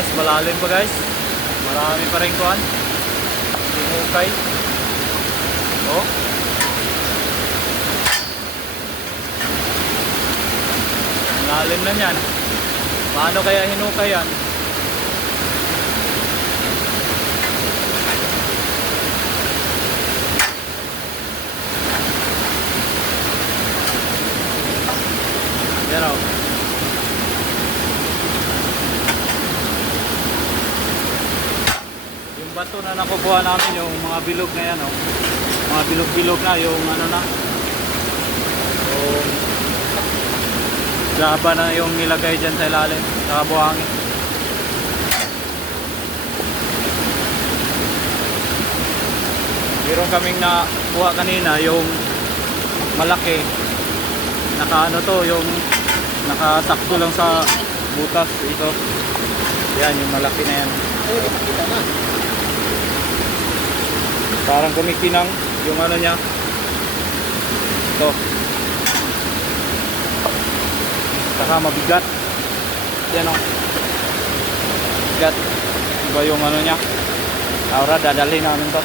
guys, malalim pa guys. Marami pa rin kuhan. Hinukay. Oh. Malalim na yan. Paano kaya hinukay yan? Yan o. Yung bato na nakukuha namin, yung mga bilog na yan o. Mga bilog-bilog na, yung ano na. Yung gaba na yung nilagay dyan sa ilalim, sa buhangin. Meron kaming nakuha kanina, yung malaki. Naka ano to, yung nakasakto lang sa butas ito. Yan, yung malaki na yan. Parang kumikinang yung ano niya. Ito. Saka mabigat. Yan o. Bigat. Iba yung ano niya. Ahora dadalhin namin to.